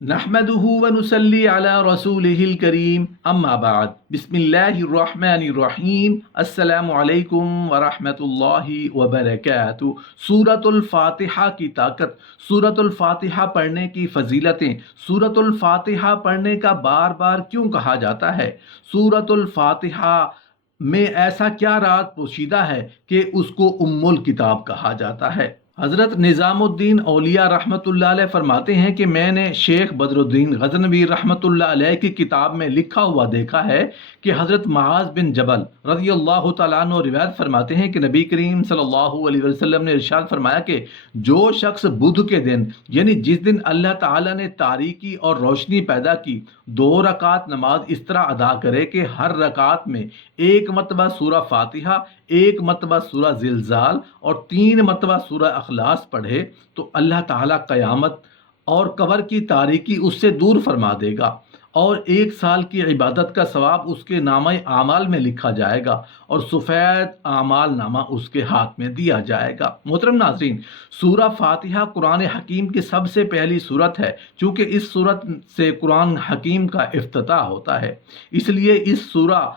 نحمده ونصلي على رسوله الكريم اما بعد بسم اللہ الرحمن الرحیم السلام علیکم ورحمۃ اللہ وبرکاتہ۔ سورۃ الفاتحہ کی طاقت، سورۃ الفاتحہ پڑھنے کی فضیلتیں، سورۃ الفاتحہ پڑھنے کا بار بار کیوں کہا جاتا ہے؟ سورۃ الفاتحہ میں ایسا کیا راز پوشیدہ ہے کہ اس کو ام الکتاب کہا جاتا ہے؟ حضرت نظام الدین اولیاء رحمۃ اللہ علیہ فرماتے ہیں کہ میں نے شیخ بدر الدین غزنوی رحمۃ اللہ علیہ کی کتاب میں لکھا ہوا دیکھا ہے کہ حضرت معاذ بن جبل رضی اللہ تعالیٰ عنہ روایت فرماتے ہیں کہ نبی کریم صلی اللہ علیہ وسلم نے ارشاد فرمایا کہ جو شخص بدھ کے دن یعنی جس دن اللہ تعالیٰ نے تاریکی اور روشنی پیدا کی 2 رکعت نماز اس طرح ادا کرے کہ ہر رکعت میں 1 مرتبہ سورہ فاتحہ، 1 مرتبہ سورہ زلزال اور 3 مرتبہ سورہ اخلاص پڑھے تو اللہ تعالیٰ قیامت اور قبر کی تاریکی اس سے دور فرما دے گا اور 1 سال کی عبادت کا ثواب اس کے نامہ اعمال میں لکھا جائے گا اور سفید اعمال نامہ اس کے ہاتھ میں دیا جائے گا۔ محترم ناظرین، سورہ فاتحہ قرآن حکیم کی سب سے پہلی سورت ہے، چونکہ اس سورت سے قرآن حکیم کا افتتاح ہوتا ہے، اس لیے یہ سورہ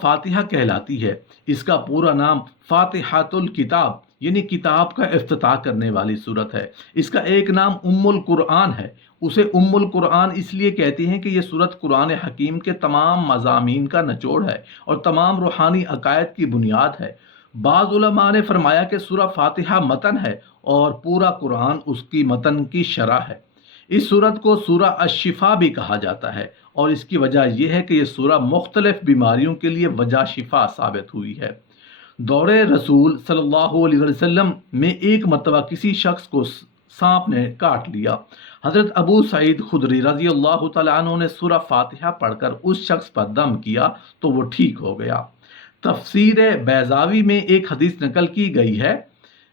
فاتحہ کہلاتی ہے۔ اس کا پورا نام فاتحۃ الکتاب یعنی کتاب کا افتتاح کرنے والی سورت ہے۔ اس کا ایک نام ام القرآن ہے۔ اسے ام القرآن اس لیے کہتے ہیں کہ یہ سورت قرآن حکیم کے تمام مضامین کا نچوڑ ہے اور تمام روحانی عقائد کی بنیاد ہے۔ بعض علماء نے فرمایا کہ سورہ فاتحہ متن ہے اور پورا قرآن اس کی متن کی شرح ہے۔ اس سورت کو سورہ الشفا بھی کہا جاتا ہے اور اس کی وجہ یہ ہے کہ یہ سورہ مختلف بیماریوں کے لیے وجہ شفا ثابت ہوئی ہے۔ دور رسول صلی اللہ علیہ وسلم میں ایک مرتبہ کسی شخص کو سانپ نے کاٹ لیا۔ حضرت ابو سعید خدری رضی اللہ تعالیٰ عنہ نے سورہ فاتحہ پڑھ کر اس شخص پر دم کیا تو وہ ٹھیک ہو گیا۔ تفسیر بیضاوی میں ایک حدیث نقل کی گئی ہے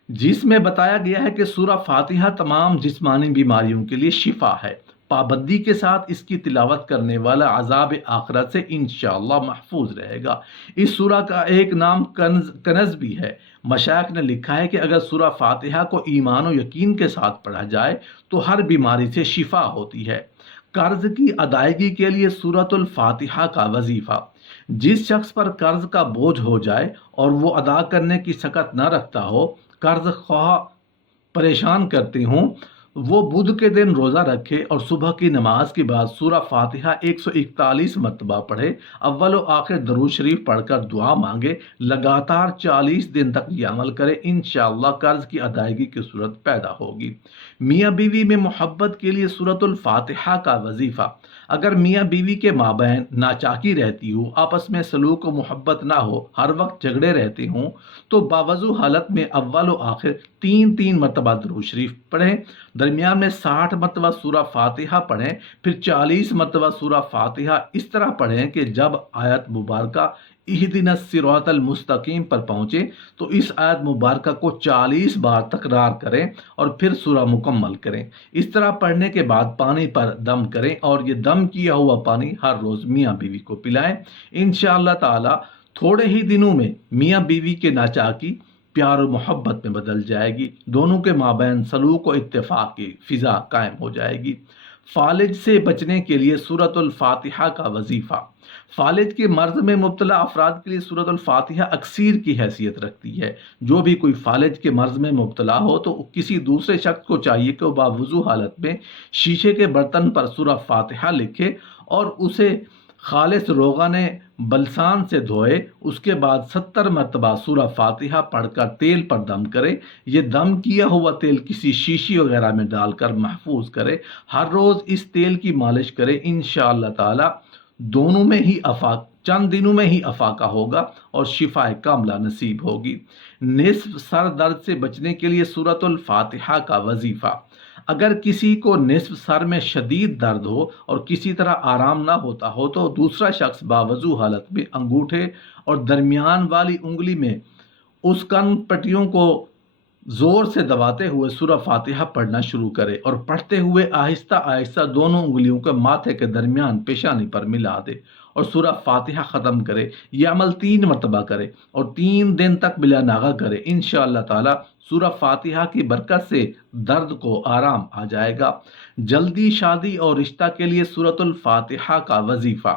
جس میں بتایا گیا ہے کہ سورہ فاتحہ تمام جسمانی بیماریوں کے لیے شفا ہے۔ پابندی کے ساتھ اس کی تلاوت کرنے والا عذاب آخرت سے انشاءاللہ محفوظ رہے گا۔ اس سورہ کا ایک نام کنز بھی ہے۔ مشائخ نے لکھا ہے کہ اگر سورہ فاتحہ کو ایمان و یقین کے ساتھ پڑھا جائے تو ہر بیماری سے شفا ہوتی ہے۔ قرض کی ادائیگی کے لیے سورۃ الفاتحہ کا وظیفہ۔ جس شخص پر قرض کا بوجھ ہو جائے اور وہ ادا کرنے کی سکت نہ رکھتا ہو، قرض خواہ پریشان کرتے ہوں، وہ بدھ کے دن روزہ رکھے اور صبح کی نماز کے بعد سورہ فاتحہ 141 مرتبہ پڑھے، اول و آخر درود شریف پڑھ کر دعا مانگے، لگاتار 40 دن تک یہ عمل کرے، انشاءاللہ قرض کی ادائیگی کی صورت پیدا ہوگی۔ میاں بیوی میں محبت کے لیے سورۃ الفاتحہ کا وظیفہ۔ اگر میاں بیوی کے مابین ناچاکی رہتی ہو، آپس میں سلوک و محبت نہ ہو، ہر وقت جھگڑے رہتے ہوں تو باوضو حالت میں اول و آخر 3 مرتبہ درود شریف پڑھیں، درمیان میں 60 مرتبہ سورہ فاتحہ پڑھیں، پھر 40 مرتبہ سورہ فاتحہ اس طرح پڑھیں کہ جب آیت مبارکہ اہدنا الصراط المستقیم پر پہنچے تو اس آیت مبارکہ کو 40 بار تکرار کریں اور پھر سورہ مکمل کریں۔ اس طرح پڑھنے کے بعد پانی پر دم کریں اور یہ دم کیا ہوا پانی ہر روز میاں بیوی کو پلائیں۔ انشاءاللہ تعالی تھوڑے ہی دنوں میں میاں بیوی کے ناچاکی پیار و محبت میں بدل جائے گی، دونوں کے مابین سلوک و اتفاق کی فضا قائم ہو جائے گی۔ فالج سے بچنے کے لیے سورۃ الفاتحہ کا وظیفہ۔ فالج کے مرض میں مبتلا افراد کے لیے سورۃ الفاتحہ اکسیر کی حیثیت رکھتی ہے۔ جو بھی کوئی فالج کے مرض میں مبتلا ہو تو کسی دوسرے شخص کو چاہیے کہ وہ باوضو حالت میں شیشے کے برتن پر سورہ فاتحہ لکھے اور اسے خالص روغن بلسان سے دھوئے، اس کے بعد 70 مرتبہ سورہ فاتحہ پڑھ کر تیل پر دم کرے۔ یہ دم کیا ہوا تیل کسی شیشی وغیرہ میں ڈال کر محفوظ کرے، ہر روز اس تیل کی مالش کرے، انشاءاللہ تعالی چند دنوں میں ہی افاقہ ہوگا اور شفا کاملہ نصیب ہوگی۔ نصف سر درد سے بچنے کے لیے سورۃ الفاتحہ کا وظیفہ۔ اگر کسی کو نصف سر میں شدید درد ہو اور کسی طرح آرام نہ ہوتا ہو تو دوسرا شخص باوضو حالت میں انگوٹھے اور درمیان والی انگلی میں اس کن پٹیوں کو زور سے دباتے ہوئے سورہ فاتحہ پڑھنا شروع کرے اور پڑھتے ہوئے آہستہ آہستہ دونوں انگلیوں کو ماتھے کے درمیان پیشانی پر ملا دے اور سورہ فاتحہ ختم کرے۔ یہ عمل 3 مرتبہ کرے اور 3 دن تک بلا ناغہ کرے، انشاءاللہ تعالی سورہ فاتحہ کی برکت سے درد کو آرام آ جائے گا۔ جلدی شادی اور رشتہ کے لیے سورۃ الفاتحہ کا وظیفہ۔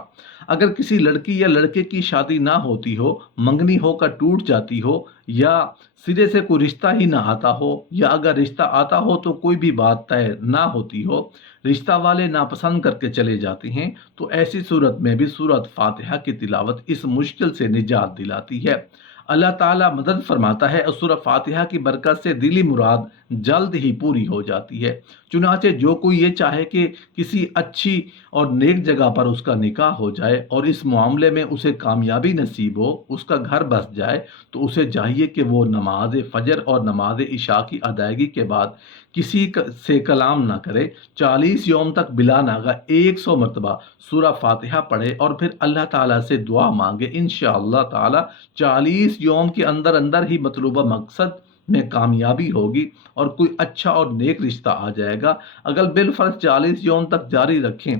اگر کسی لڑکی یا لڑکے کی شادی نہ ہوتی ہو، منگنی ہو کر ٹوٹ جاتی ہو، یا سرے سے کوئی رشتہ ہی نہ آتا ہو، یا اگر رشتہ آتا ہو تو کوئی بھی بات طے نہ ہوتی ہو، رشتہ والے ناپسند کر کے چلے جاتے ہیں، تو ایسی صورت میں بھی سورۃ فاتحہ کی تلاوت اس مشکل سے نجات دلاتی ہے۔ اللہ تعالیٰ مدد فرماتا ہے اور سورہ فاتحہ کی برکت سے دلی مراد جلد ہی پوری ہو جاتی ہے۔ چنانچہ جو کوئی یہ چاہے کہ کسی اچھی اور نیک جگہ پر اس کا نکاح ہو جائے اور اس معاملے میں اسے کامیابی نصیب ہو، اس کا گھر بس جائے، تو اسے چاہیے کہ وہ نماز فجر اور نماز عشاء کی ادائیگی کے بعد کسی سے کلام نہ کرے، 40 یوم تک بلا ناغہ 100 مرتبہ سورہ فاتحہ پڑھے اور پھر اللہ تعالیٰ سے دعا مانگے۔ انشاءاللہ تعالیٰ 40 یوم کے اندر اندر ہی مطلوبہ مقصد میں کامیابی ہوگی اور کوئی اچھا اور نیک رشتہ آ جائے گا۔ اگر بالفرض 40 یوم تک جاری رکھیں،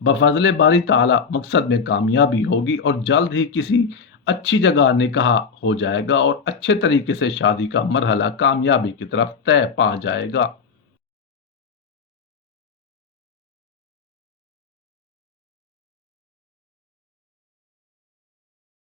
بفضل باری تعالیٰ مقصد میں کامیابی ہوگی اور جلد ہی کسی اچھی جگہ نکاح ہو جائے گا اور اچھے طریقے سے شادی کا مرحلہ کامیابی کی طرف طے پا جائے گا۔